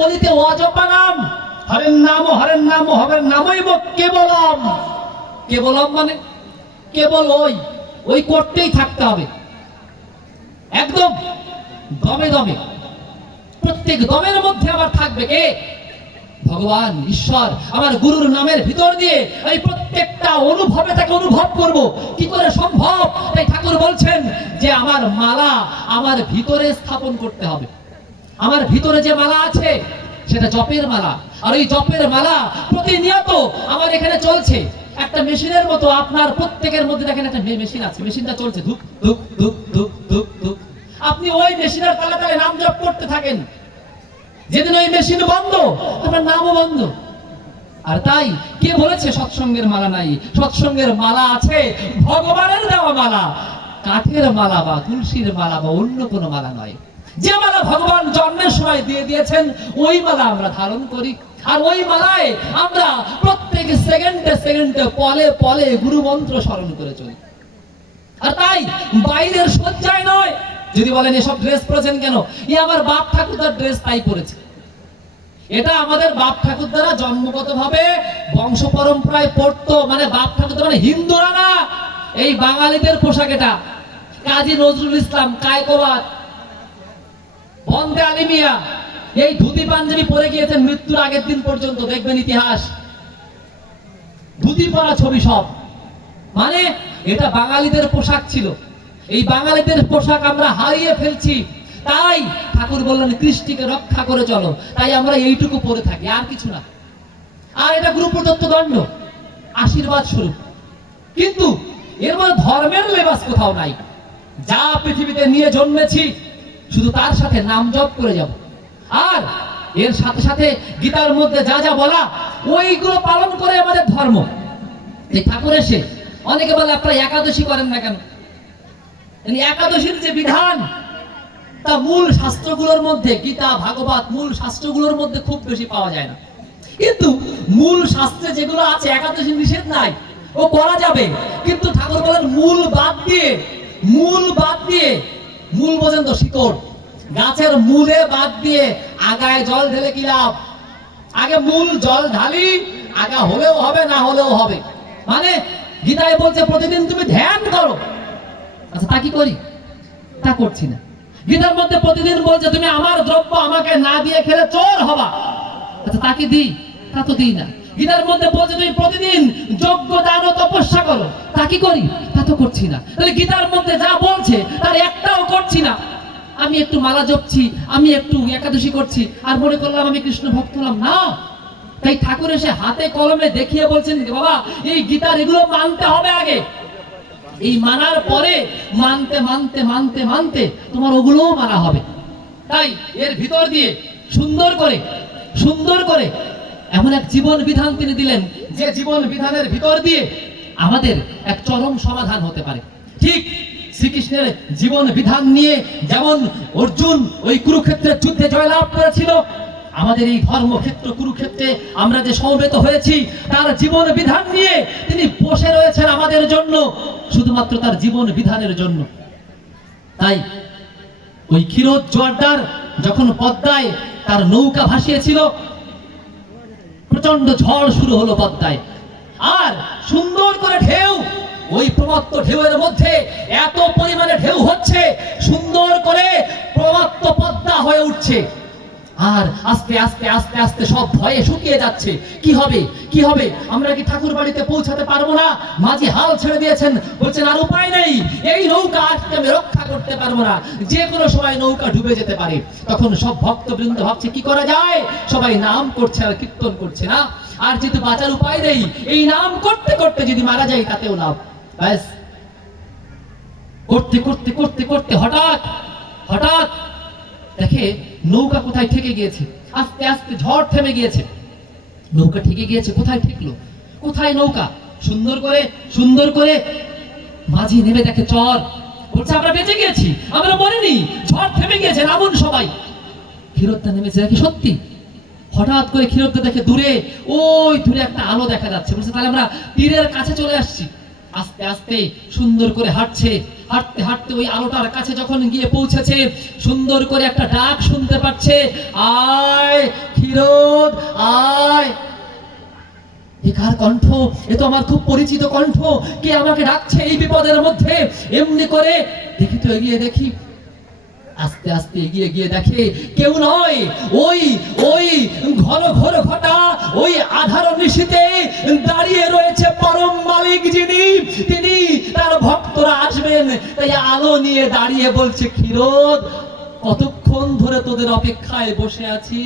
কলিতে অজপা হরের নাম হরের নাম, হরের নামই কেবলম। কেবলম মানে কেবল ওই ওই করতেই থাকতে হবে। একদম দমে দমে। প্রত্যেক দমের মধ্যে আমার থাকবে কে? ভগবান, ঈশ্বর, আমার গুরুর নামের ভিতর দিয়ে এই প্রত্যেকটা অনুভবে তাকে অনুভব করব। কি করে সম্ভব? তাই ঠাকুর বলছেন যে, আমার মালা আমার ভিতরে স্থাপন করতে হবে। আমার ভিতরে যে মালা আছে, সেটা জপের মালা। আর ওই জপের মালা প্রতিনিয়ত আমার এখানে চলছে। একটা মেশিনের মতো আপনার প্রত্যেকের মধ্যে দেখেন একটা মেশিন আছে। মেশিনটা চলছে, ধুপ ধুপ ধুপ ধুপ ধুপ ধুপ। আপনি ওই মেশিনের তালে তালে নাম জপ করতে থাকেন। যেদিন ওই মেশিন বন্ধ, আপনার নামও বন্ধ। আর তাই কে বলেছে সৎসঙ্গের মালা নাই? সৎসঙ্গের মালা আছে, ভগবানের দেওয়া মালা। কাঠের মালা বা তুলসীর মালা বা অন্য কোনো মালা নয়। যে মালা ভগবান জন্মের সময় দিয়ে দিয়েছেন, ওই মালা আমরা ধারণ করি। আর ওই মালায় আমরা প্রত্যেক সেকেন্ডে সেকেন্ডে পলে পলে গুরু মন্ত্র স্মরণ করে চলি। আর তাই বাইরের সজ্জায় নয়। যদি বলেন, এসব ড্রেস পরেছেন কেন? ই আমার বাপ ঠাকুরদার ড্রেস তাই পরেছে। এটা আমাদের বাপ ঠাকুর দ্বারা জন্মগত ভাবে বংশ পরম্পরায় পড়তো মানে বাপ ঠাকুর মানে হিন্দুরা না। এই বাঙালিদের পোশাক এটা। কাজী নজরুল ইসলাম, কায়কোবাদ বন্দে আলিমিয়া এই ধুতি পাঞ্জাবি পরে গিয়েছেন মৃত্যুর আগের দিন পর্যন্ত, দেখবেন ইতিহাস। ধুতি পরা ছবি সব। মানে এটা বাঙালিদের পোশাক ছিল। এই বাঙালিদের পোশাক আমরা হারিয়ে ফেলছি। তাই ঠাকুর বললেন, কৃষ্টিকে রক্ষা করে চলো। তাই আমরা এইটুকু পরে থাকি, আর কিছু না। আর এটা গুরু প্রদত্ত দণ্ড আশীর্বাদ স্বরূপ। কিন্তু এর মধ্যে ধর্মের লেবাস কোথাও নাই। যা পৃথিবীতে নিয়ে জন্মেছি শুধু তার সাথে নাম জপ করে যাব। আর এর সাথে সাথে গীতার মধ্যে যা যা বলা, ওইগুলো পালন করে আমাদের ধর্ম। এই ঠাকুর এসে অনেকে বলে, আপনারা একাদশী করেন না কেন? একাদশীর যে বিধান, তা মূল শাস্ত্রগুলোর মধ্যে, গীতা, ভাগবত মূল শাস্ত্রগুলোর মধ্যে খুব বেশি পাওয়া যায় না। কিন্তু মূল শাস্ত্রে যেগুলো আছে, একাদশী নিষেধ নাই, ও করা যাবে। কিন্তু ঠাকুর বলেন, মূল বাদ দিয়ে, মূল বাদ দিয়ে মূল বোঝেন তো শিকড়। গাছের মূলে বাদ দিয়ে আগায় জল ঢেলে কি লাভ? আগে মূল জল ঢালি, আগা হলেও হবে, না হলেও হবে। মানে গীতায় বলছে, প্রতিদিন তুমি ধ্যান করো। আচ্ছা তা কি করি? তা করছি না। গীতার মধ্যে প্রতিদিন বলছে, তুমি আমার দ্রব্য আমাকে না দিয়ে খেলে চোর হবা। আচ্ছা তাকে দিই? তা তো দিই না। গীতার মধ্যে বলছে, তুমি প্রতিদিন যোগ্য দান ও তপস্যা করো। তা কি করি? তা তো করছি না। তাহলে গীতার মধ্যে যা বলছে, তার আমি একটু মালা জপছি, আমি একটু একাদশী করছি, আর মনে করলাম আমি কৃষ্ণ ভক্ত হলাম। না, তাই ঠাকুর এসে হাতে কলমে দেখিয়ে বলছেন বাবা, এই গীতার এগুলো মানতে হবে আগে। এই মানার পরে মানতে মানতে মানতে মানতে তোমার ওগুলোও মানা হবে। তাই এর ভিতর দিয়ে সুন্দর করে সুন্দর করে এমন এক জীবন বিধান তিনি দিলেন, যে জীবন বিধানের ভিতর দিয়ে আমাদের এক চরম সমাধান হতে পারে। ঠিক শ্রীকৃষ্ণের জীবন বিধান নিয়ে যেমন অর্জুন ওই কুরুক্ষেত্রের যুদ্ধে জয়লাভ করেছিল, আমাদের এই ধর্মক্ষেত্র কুরুক্ষেত্রে আমরা যে সমবেত হয়েছি, তার জীবন বিধান নিয়ে তিনি বসে রয়েছেন আমাদের জন্য, শুধুমাত্র তার জীবন বিধানের জন্য। তাই ওই ক্ষীরোদ জোয়ারদার যখন পদ্মায় তার নৌকা ভাসিয়েছিল প্রচণ্ড ঝড় শুরু হলো পদ্মায়। আর সুন্দর করে ঢেউ, ওই প্রমত্ত ঢেউয়ের মধ্যে এত পরিমাণে ঢেউ হচ্ছে সুন্দর করে প্রমত্ত পদ্মা হয়ে উঠছে। আর আস্তে আস্তে আস্তে আস্তে সব ভয়ে শুকিয়ে যাচ্ছে। কি হবে? কি হবে? আমরা কি ঠাকুর বাড়িতে পৌঁছাতে পারব না? মাঝি হাল ছেড়ে দিয়েছেন। বলছেন, আর উপায় নেই। এই নৌকা আজকে আমি রক্ষা করতে পারব না। যে কোনো সময় নৌকা ডুবে যেতে পারে। তখন সব ভক্তবৃন্দ ভাবছে, কি করা যায়? সবাই নাম করছে আর কীর্তন করছে না। আর যেহেতু বাঁচার উপায় নেই, এই নাম করতে করতে যদি মারা যায়, তাতেও লাভ। ব্যাস। করতে করতে করতে করতে হঠাৎ হঠাৎ দেখে নৌকা কোথায় ঠেকে গিয়েছে? আস্তে আস্তে ঝড় থেমে গিয়েছে। নৌকা ঠেকে গিয়েছে, কোথায় ঠেকলো? কোথায় নৌকা? সুন্দর করে সুন্দর করে মাঝি নেমে দেখে চর। বলছে, আমরা বেঁচে গিয়েছি, আমরা মরিনি, ঝড় থেমে গিয়েছে নামুন সবাই। ক্ষীরোদ্দা নেমেছে দেখে, সত্যি? হঠাৎ করে ক্ষীরোদ্দা দেখে দূরে, ওই দূরে একটা আলো দেখা যাচ্ছে। বলছে, তাহলে আমরা তীরের কাছে চলে আসছি। আস্তে আস্তে সুন্দর করে হাঁটছে। হাঁটতে হাঁটতে ওই আলোটার কাছে যখন গিয়ে পৌঁছেছে, সুন্দর করে একটা ডাক শুনতে পাচ্ছে, আয় ক্ষীরোদ, আয়! কার কণ্ঠ? এ তো আমার খুব পরিচিত কণ্ঠ। কে আমাকে ডাকছে এই বিপদের মধ্যে? এমনি করে দেখি তো এগিয়ে দেখি। আস্তে আস্তে এগিয়ে গিয়ে দেখে কেউ নয়। ওই ওই ঘন ঘন ঘটা ওই আধার নিশীতে দাঁড়িয়ে রয়েছে মালিক যিনি তিনি তার ভক্তরা আসবেন, তাই আলো নিয়ে দাঁড়িয়ে বলছে ক্ষীরোদ কতক্ষণ ধরে তোদের অপেক্ষায় বসে আছি?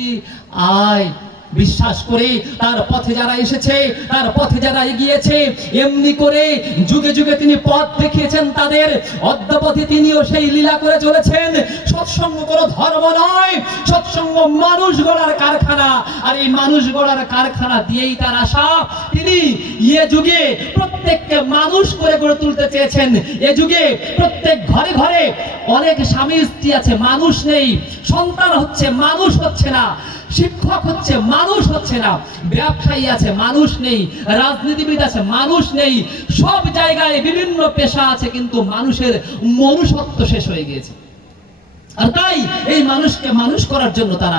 আয় বিশ্বাস করে তার পথে যারা এসেছে, তার পথে যারা এগিয়েছে, এমনি করে যুগে যুগে তিনি পথ দেখিয়েছেন তাদের। অদ্যপতি তিনিও সেই লীলা করে চলেছেন। সৎসঙ্গ কোনো ধর্ম নয়। সৎসঙ্গ মানুষ গড়ার কারখানা। আর এই মানুষ গড়ার কারখানা দিয়েই তার আশা। তিনি ইয়ে যুগে প্রত্যেককে মানুষ করে গড়ে তুলতে চেয়েছেন। এ যুগে প্রত্যেক ঘরে ঘরে অনেক স্বামী স্ত্রী আছে, মানুষ নেই। সন্তান হচ্ছে, মানুষ হচ্ছে না। শিক্ষক হচ্ছে, মানুষ হচ্ছে না। ব্যবসায়ী আছে, মানুষ নেই। রাজনীতিবিদ আছে, মানুষ নেই। সব জায়গায় বিভিন্ন পেশা আছে, কিন্তু মানুষের মনুষ্যত্ব শেষ হয়ে গিয়েছে। আর তাই এই মানুষকে মানুষ করার জন্য তারা